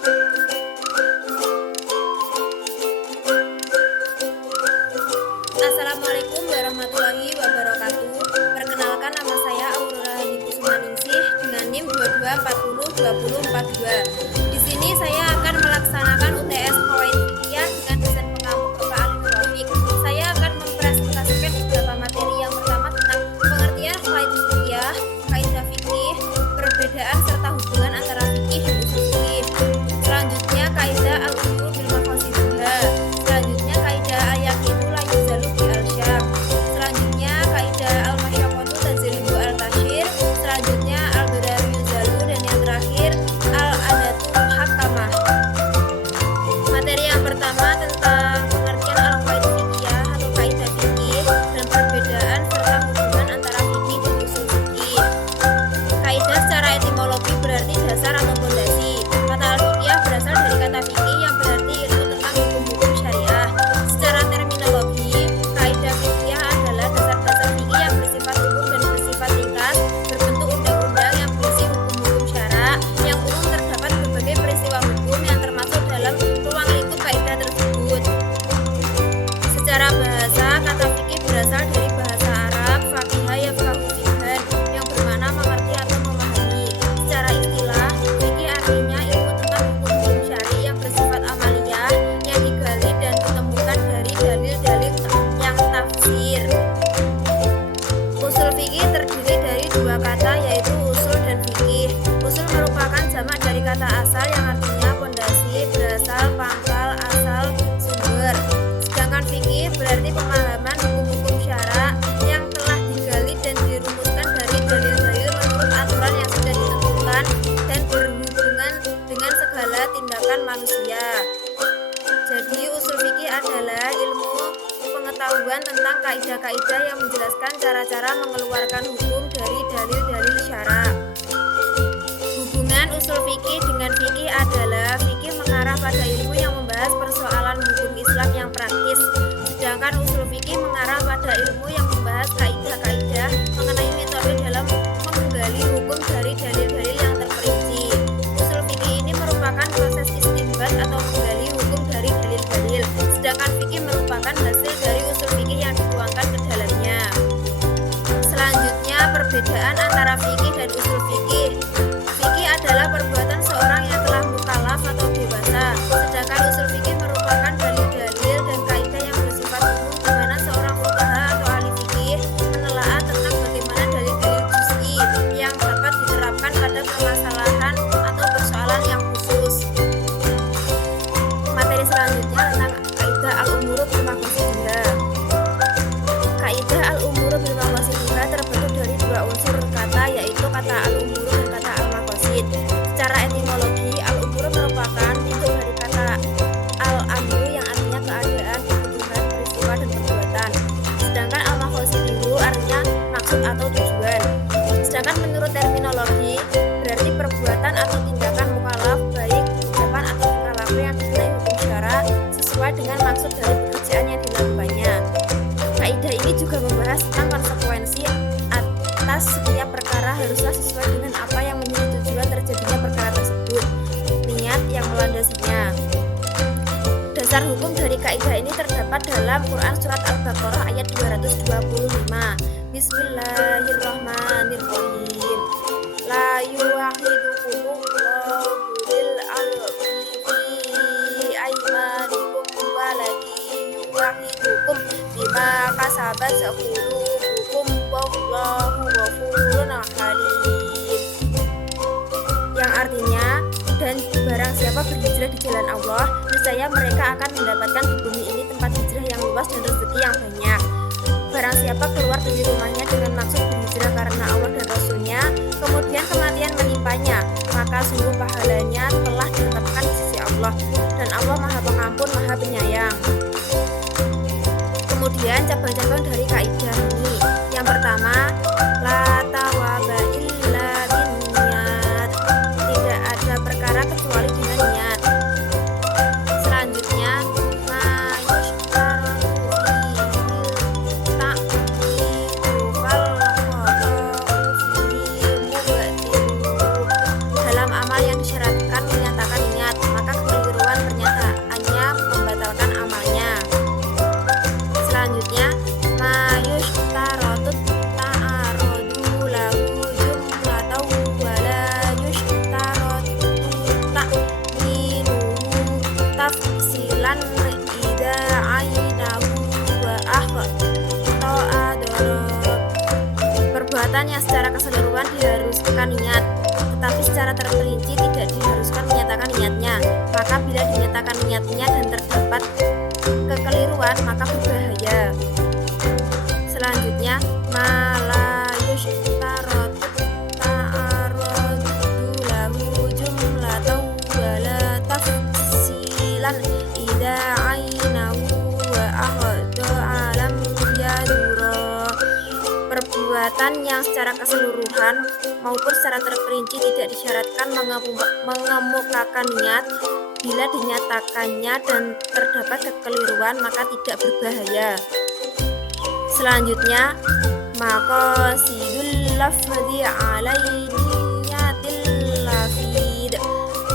Assalamualaikum warahmatullahi wabarakatuh. Perkenalkan, nama saya Aurora Hadikussumaningsih dengan NIM 22402042. Di sini saya akan melaksanakan UTS Qawaid Fiqhiyah dengan dosen pengampu Bapak Ali Nurwahid. Saya akan mempresentasikan beberapa materi. Yang pertama tentang pengertian Qawaid Fiqhiyah, kaidah fikih, perbedaan serta hubungan antara fikih dan usul fikih. Selanjutnya kaidah al-umur bil maqasidillah. Selanjutnya kaidah al-yaqinu la yuzalu bi al-syak. Selanjutnya kaidah al-masyaqqatu tajlibu al-tashir. Selanjutnya al-dararu yuzalu, dan yang terakhir al-adatu muhakkamah. Materi yang pertama tentang pengertian al-qawaid fiqhiyah atau kaidah fikih dan perbedaan serta hubungan antara fikih dan usul fikih. Kaidah secara etimologi berarti dasar atau fondasi. Kata al-fiqhiyah berasal dari kata fikih yang berarti ilmu tentang hukum-hukum syariah. Secara terminologi, kaidah fiqhiyah adalah dasar-dasar fikih yang bersifat umum dan bersifat ringkas, berbentuk undang-undang yang berisi hukum-hukum syara. Yang umum terdapat berbagai peristiwa hukum yang termasuk dalam ruang lingkup kaidah tersebut. Secara bahasa, kata fikih berasal dari bahasa Arab faqiha yafqahu fiqhan, yang bermakna mengerti atau memahami. Secara istilah, fikih artinya ilmu tentang hukum-hukum syar'i yang bersifat amaliyah, yang digali dan ditemukan dari dalil-dalil yang tafsir. Usul fikih terdiri dari dua kata, yaitu usul dan fikih. Usul merupakan jamak dari kata asal yang artinya pondasi, berasal, pangkal, asal, sumber. Sedangkan fikih berarti pemahaman hukum-hukum syara yang telah digali dan dirumuskan dari dalil-dalil menurut aturan yang sudah ditentukan dan berhubungan dengan segala tindakan manusia. Jadi usul fikih adalah ilmu pengetahuan tentang kaidah-kaidah yang menjelaskan cara-cara mengeluarkan hukum dari dalil-dalil syara. Hubungan usul fikih dengan fikih adalah fikih mengarah pada ilmu yang membahas persoalan hukum Islam yang praktis, sedangkan usul fikih mengarah pada ilmu yang membahas kaidah-kaidah mengenai metode dalam menggali hukum dari dalil-dalil yang terperinci. Usul fikih ini merupakan proses istinbat atau menggali hukum dari dalil-dalil, sedangkan fikih merupakan hasil dari usul fikih yang dituangkan ke dalamnya. Selanjutnya, perbedaan antara fikih dan usul fikih. Fikih adalah perbuatan seorang yang telah mukallaf atau dewasa, sedangkan usul fikih merupakan dalil-dalil dan kaidah yang bersifat umum di mana seorang fuqaha atau ahli fikih menelaah tentang bagaimana dalil-dalil juz'i yang dapat diterapkan pada permasalahan atau persoalan yang khusus. Materi selanjutnya tentang kaidah al-umuru bil maqasidillah. Kaidah al-umuru bil maqasidillah terbentuk dari dua unsur kata, yaitu kata al-umuru dan kata al-maqasid. Secara etimologi, al-umuru merupakan bentuk dari kata al-amru yang artinya keadaan, kebutuhan, peristiwa, dan perbuatan. Sedangkan al-maqasidu artinya maksud atau tujuan. Sedangkan menurut terminologi, berarti perbuatan atau tindakan mukallaf, baik ucapan atau tingkah laku yang dinilai hukum syara sesuai dengan maksud dari pekerjaan yang dilakukannya. Kaidah ini juga membahas tentang konsekuensi atas setiap perkara haruslah sesuai dengan apa yang menjadi tujuan terjadinya perkara tersebut, niat yang melandasinya. Dasar hukum dari kaidah ini terdapat dalam Quran surat Al-Baqarah ayat 225. Bismillahirrahmanirrahim. La yu'akhidukumullahu bil alfi fi aymanikum walakin yu'akhidukum bima kasabat qulubukum wallahu ghafurun halim. Yang artinya, dan barang siapa berhijrah di jalan Allah, niscaya mereka akan mendapatkan di bumi ini tempat hijrah yang luas dan rezeki yang banyak. Barang siapa keluar dari rumahnya dengan maksud berhijrah karena Allah dan Rasulnya, kemudian kematian menimpanya, maka sungguh pahalanya telah ditetapkan di sisi Allah, dan Allah Maha Pengampun, Maha Penyayang. Kemudian cabang-cabang dari kaidah ini. Yang pertama, la tawaba illa binniyat. Tidak ada perkara kecuali dengan niat. Selanjutnya, ma yushtaratu fihi ta'midu fal qada'u fihi mubtilu. Dalam amal yang disyaratkan perbuatan yang secara keseluruhan diharuskan niat, tetapi secara terperinci tidak diharuskan menyatakan niatnya. Maka bila dinyatakan niatnya dan terdapat kekeliruan, maka berbahaya. Selanjutnya, malayus tarot ta'arodu lahu jumlatau wala tafsilan idza ainahu wa ahadu alam yadura. Perbuatan yang secara keseluruhan maupun secara terperinci tidak disyaratkan mengemukakan niat. Bila dinyatakannya dan terdapat kekeliruan, maka tidak berbahaya. Selanjutnya, maqasidul lafzi alainiyatil lafid.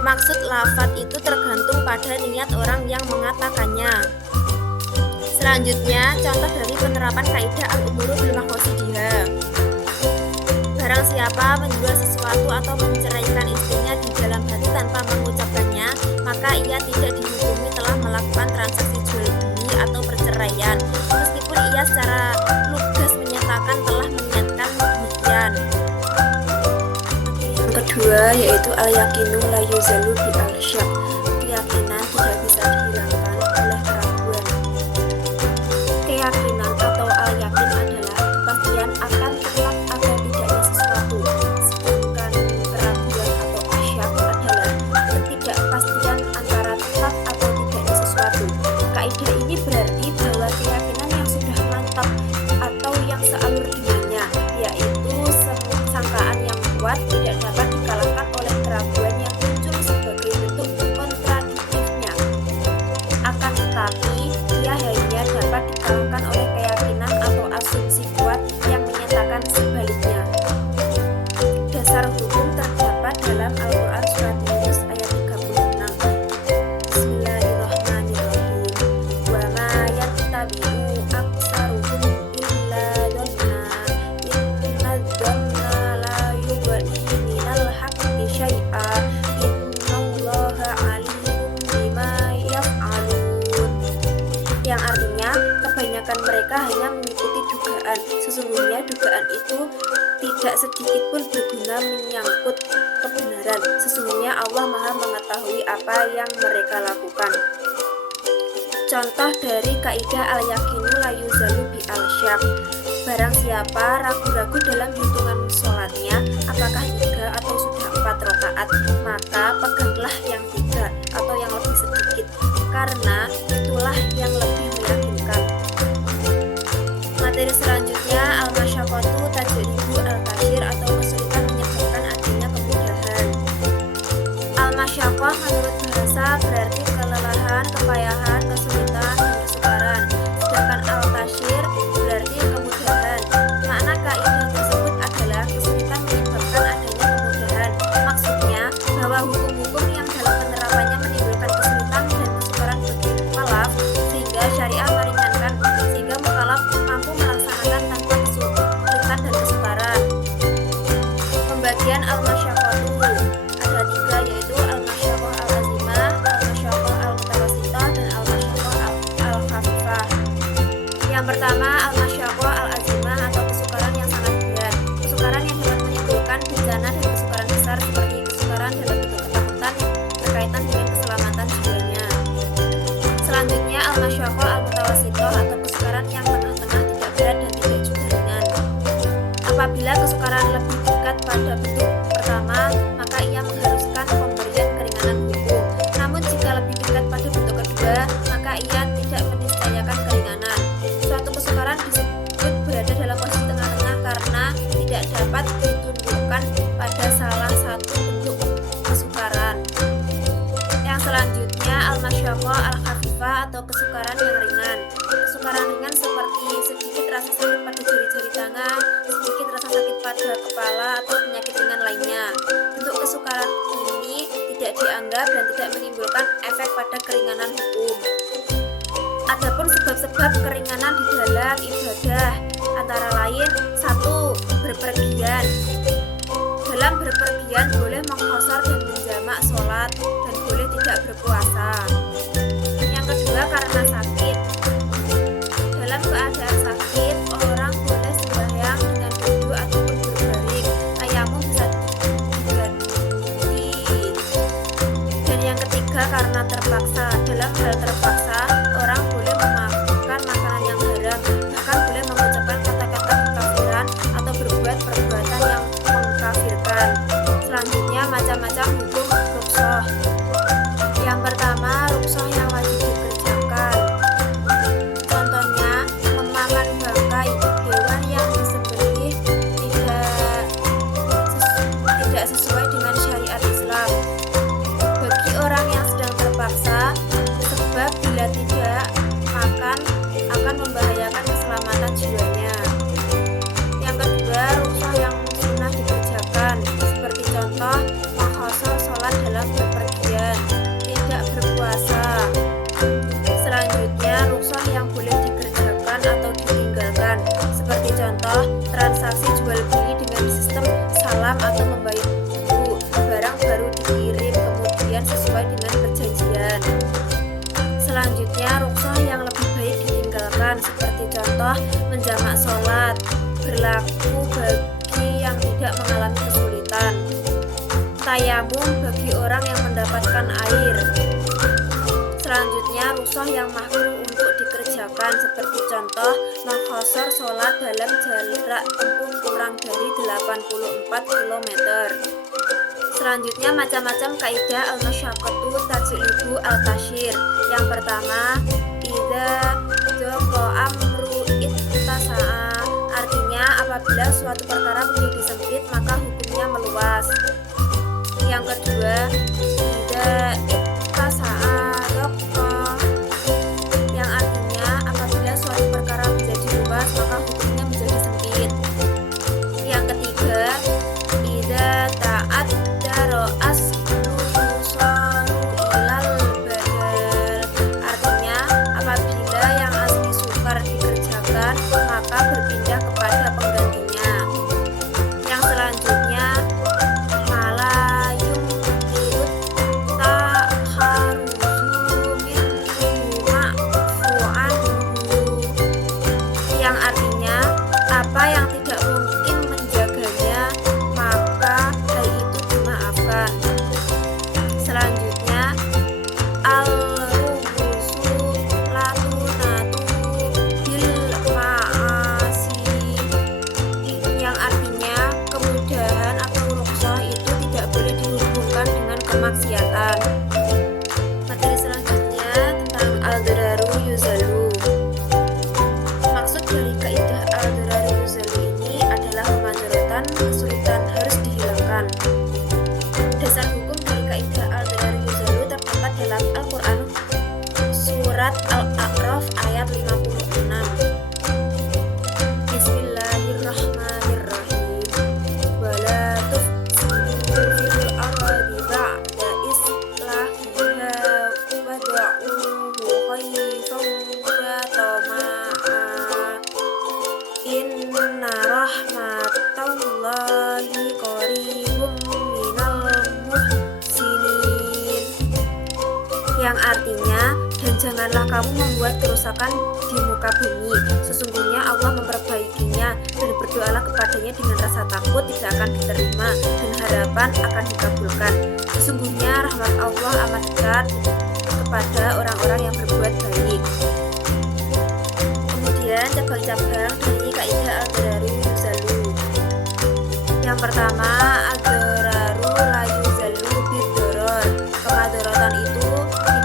Maksud lafaz itu tergantung pada niat orang yang mengatakannya. Selanjutnya, contoh dari penerapan kaidah al-umuru bil maqasidihha. Barang siapa menjual sesuatu atau menceraikan istrinya di dalam hati tanpa mengucapkannya, maka ia tidak dihukumi telah melakukan transaksi jual beli atau perceraian, meskipun ia secara lugas menyatakan telah meniatkan demikian. Yang kedua yaitu al-yaqinu la yuzalu bi al-syak. Keyakinan tidak bisa dihilangkan oleh keraguan. Keyakinan atau al-yakin adalah kepastian akan tetap atau tidaknya sesuatu, sedangkan keraguan atau asyak adalah ketidakpastian antara tetap atau tidaknya sesuatu. Kaidah ini berarti bahwa keyakinan yang sudah mantap atau yang sealur dengannya, yaitu sangkaan yang kuat, tidak dapat dikalahkan oleh keraguan yang muncul sebagai bentuk kontradiktifnya. Akan tetapi, ia hanya dapat dikalahkan oleh keyakinan atau asumsi kuat yang menyatakan sebaliknya. Dasar hukum terdapat dalam Al-Quran surat Yunus ayat 36. Bismillahirrahmanirrahim. Wa ma yattabi'u aksaruhum illa dhanna inna dhanna la yughni minal haqqi syai'a innallaha alimun bima yaf'alun. Yang artinya, kebanyakan mereka hanya mengikuti dugaan. Sesungguhnya dugaan itu tidak sedikit pun berguna menyangkut kebenaran. Sesungguhnya Allah Maha mengetahui apa yang mereka lakukan. Contoh dari kaidah al-yaqinu la yuzalu bi al-syak. Barang siapa ragu-ragu dalam hitungan sholatnya, apakah 3 atau sudah 4 rakaat, maka peganglah yang 3 atau yang lebih sedikit, karena itulah yang lebih meyakinkan. Materi selanjutnya, al-masyaqqatu tajribu al-kasir atau kesulitan menyebabkan adanya kemudahan. Al-masyaqqah menurut bahasa berarti kelelahan, kepayahan, kesulitan, dan kesukaran. Sedangkan al-kasir berarti kemudahan. Makna kaidah tersebut adalah kesulitan menyebabkan adanya kemudahan. Maksudnya bahwa hukum-hukum yang dalam penerapannya menimbulkan kesulitan dan kesukaran bagi mukallaf, sehingga syariah meringankan sehingga mukallaf mampu melaksanakan tanpa kesulitan dan kesukaran. Pembagian al-masyaqqatu ada 3, yaitu al-masyaqqah al-azimah, al-masyaqqah al-mutawassithah, dan al-masyaqqah al-khafifah. Yang pertama, al-masyaqqah al-azimah atau kesukaran yang sangat berat. Kesukaran yang dapat menimbulkan bencana dan kesukaran besar seperti kesukaran dalam bentuk ketakutan berkaitan dengan keselamatan jiwanya. Selanjutnya, al-masyaqqah al-mutawassithah atau kesukaran yang tengah-tengah, tidak berat dan tidak juga ringan. Apabila kesukaran lebih dekat pada bentuk pertama, maka ia mengharuskan pemberian keringanan hukum. Namun jika lebih dekat pada bentuk kedua, maka ia tidak meniscayakan keringanan. Suatu kesukaran disebut berada dalam posisi tengah-tengah karena tidak dapat ditundukkan pada salah satu bentuk kesukaran. Yang selanjutnya, al-masyaqqah al-khafifah atau kesukaran yang ringan. Kesukaran ringan seperti sedikit rasa sakit pada jari-jari tangan, sedikit rasa sakit pada kepala, atau penyakit ringan lainnya. Bentuk kesukaran ini tidak dianggap dan tidak menimbulkan efek pada keringanan hukum. Adapun sebab-sebab keringanan di dalam ibadah antara lain: 1. Berpergian. Dalam berpergian boleh mengqashar dan menjamak sholat dan boleh tidak berpuasa. Yang kedua, karena sakit. Dalam keadaan sakit, orang boleh sembahyang dengan duduk ataupun ketiga, karena terpaksa. Dalam hal terpaksa, orang boleh memakan makanan yang haram, bahkan boleh mengucapkan kata-kata kekafiran atau berbuat perbuatan yang mengkafirkan. Selanjutnya, macam-macam hukum rukhsah. Yang pertama, rukhsah yang wajib dikerjakan. Contohnya, memakan bangkai hewan yang disembelih tidak sesuai dengan syariat Islam. Bagi orang yang sedang terpaksa, sebab bila tidak makan akan membahayakan keselamatan jiwanya. Yang kedua, rukhsah yang sunnah dikerjakan, seperti contoh menghasal sholat dalam bepergian, tidak berpuasa. Selanjutnya, rukhsah yang boleh dikerjakan atau ditinggalkan, seperti contoh transaksi jual beli dengan sistem salam atau membayar dulu barang baru dikirim kemudian sesuai dengan perjanjian. Selanjutnya, rukhsah yang lebih baik ditinggalkan, seperti contoh menjamak sholat, berlaku bagi yang tidak mengalami kesulitan. Tayamum bagi orang yang mendapatkan air. Selanjutnya, rukhsah yang makruh untuk dikerjakan, seperti contoh mengqashar sholat dalam jarak tempuh kurang dari 84 km. Selanjutnya, macam-macam kaidah al-masyaqqatu tajlibu al-tasyir. Yang pertama, idza dhaqa amru ittasa'a, artinya apabila suatu perkara menjadi sempit maka hukumnya meluas. Yang kedua, idza ittasa'a dhaqa, yang artinya apabila suatu perkara menjadi luas maka hukumnya menjadi sempit. Yang ketiga, idza ta'addara aslu yusaru ilal badal, artinya apabila yang asli sukar dikerjakan maka berpindah kepada penggantinya. Yang selanjutnya, malayum irut takharuzu minhu ma'fu'an, yang artinya apa yang tidak mungkin menjaganya maka hal itu dimaafkan. Selanjutnya, al-ruhusu latunatu bil ma'asi, yang artinya kemudahan atau rukhsah itu tidak boleh dihubungkan dengan kemaksiatan. Materi selanjutnya tentang al-dararu yuzalu. Maksud dari kaidah al-dararu yuzalu ini adalah kemandaratan, kesulitan harus dihilangkan. Dasar hukum dari kaidah al-dararu yuzalu terdapat dalam Al-Quran surat Al-A'raf ayat 56. Bismillahirrahmanirrahim. Wala tufsidu fil ardi ba'da islahiha wad'uhu khaifan wa tama'a, inna rahmatallahi qaribum minal muhsinin, yang artinya, dan janganlah kamu membuat kerusakan di muka bumi, sesungguhnya Allah memperbaikinya, dan berdoalah kepadanya dengan rasa takut tidak akan diterima dan harapan akan dikabulkan. Sesungguhnya rahmat Allah amat dekat kepada orang-orang yang berbuat baik. Kemudian cabang-cabang dari kaidah al-dararu yuzalu. Yang pertama, al-dararu la yuzalu bid-darar, kemadaratan itu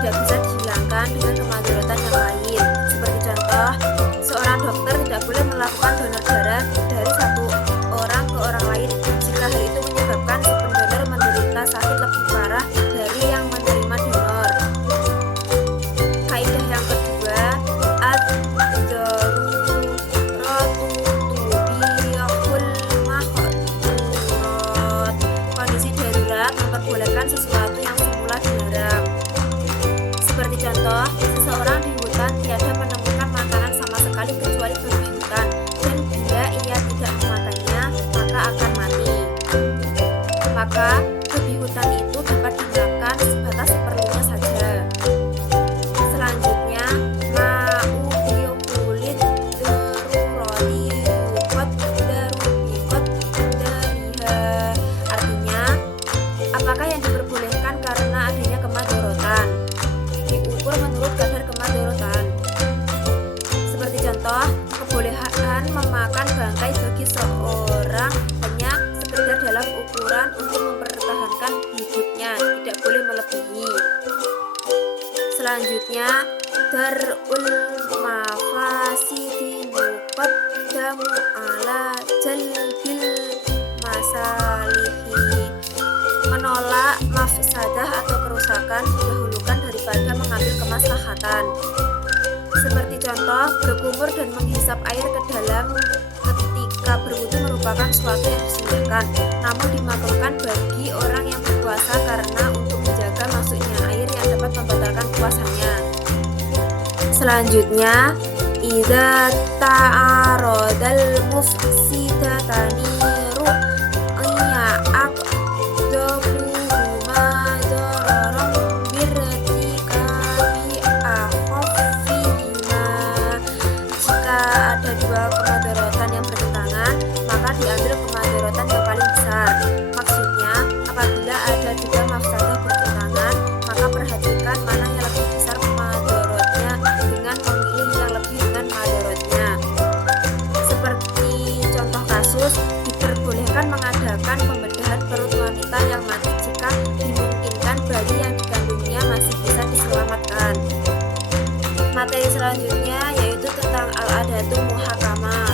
tidak bisa dihilangkan dengan kemadaratan yang lain. Seperti contoh, seorang dokter tidak boleh melakukan donor darah dari satu orang ke orang lain jika hal itu menyebabkan si pendonor menderita sakit lebih parah dari yang menerima donor. Kaidah yang kedua, ad-daruratu tubihul mahdurat, kondisi darurat memperbolehkan sesuatu yang semula dilarang. Seperti contoh, Selanjutnya, darul mafasidi muqaddamu ala jalbil masalihi. Menolak mafsadah atau kerusakan didahulukan daripada mengambil kemaslahatan. Seperti contoh, berkumur dan menghisap air ke dalam ketika berwudu merupakan suatu yang disunahkan, namun dimakruhkan bagi orang yang berpuasa karena untuk menjaga masuknya air yang dapat membatalkan puasanya. Selanjutnya, idza ta'aradal mufsidatani ru'ya aqdamuhuma dararan birtikabi akhafihima. Jika ada dua kemadaratan yang bertentangan, maka diambil kemadaratan yang paling besar. Maksudnya, apabila ada dua mafsadah bertentangan, maka perhatikan mana yang lebih besar madaratnya dengan memilih yang lebih ringan madaratnya. Seperti contoh kasus, diperbolehkan mengadakan pembedahan perut wanita yang mati jika dimungkinkan bayi yang dikandungnya masih bisa diselamatkan. Materi selanjutnya yaitu tentang al-adatu muhakamah.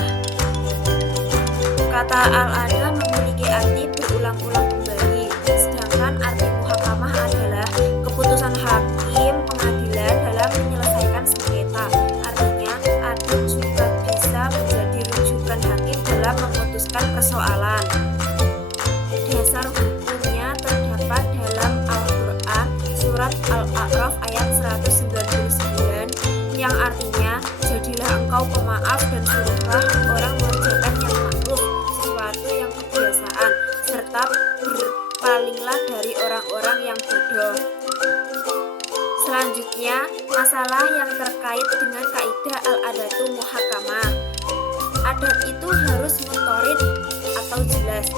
Kata al-ada memiliki arti berulang-ulang kembali, sedangkan arti muhakamah adalah keputusan hakim pengadilan dalam menyelesaikan sengketa. Artinya, adat juga bisa menjadi rujukan hakim dalam memutuskan persoalan. Dasar hukumnya terdapat dalam Al-Quran surat Al-A'raf ayat 199 yang artinya, jadilah engkau pemaaf dan suruhlah orang mengerjakan yang ma'ruf, sesuatu yang kebiasaan, serta berpalinglah dari orang-orang yang bodoh. Selanjutnya, masalah yang terkait dengan kaidah al-adatu muhakamah. Adat itu harus muntorid atau jelas,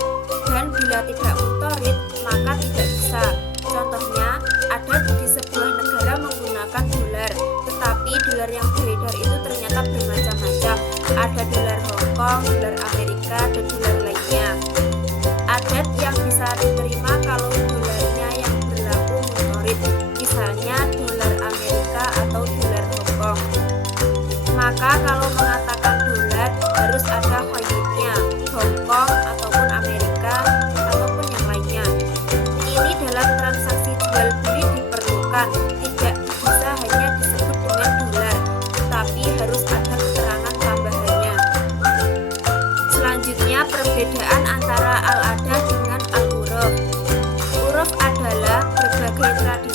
dan bila tidak muntorid maka tidak bisa. Contohnya, adat di sebuah negara menggunakan dolar, tetapi dolar yang beredar itu ternyata bermacam-macam. Ada dolar Hongkong, dolar Amerika, dan dolar lainnya. Adat yang bisa diterima kalau dolarnya yang berlaku muntorid, misalnya dolar Amerika atau dolar Hongkong. Maka kalau mengatakan dolar harus ada qaidnya, Hongkong ataupun Amerika ataupun yang lainnya. Ini dalam transaksi jual beli diperlukan, tidak bisa hanya disebut dengan dolar, tetapi harus ada keterangan tambahannya. Selanjutnya, perbedaan antara al-adah dengan al-uruf. Uruf adalah berbagai tradisi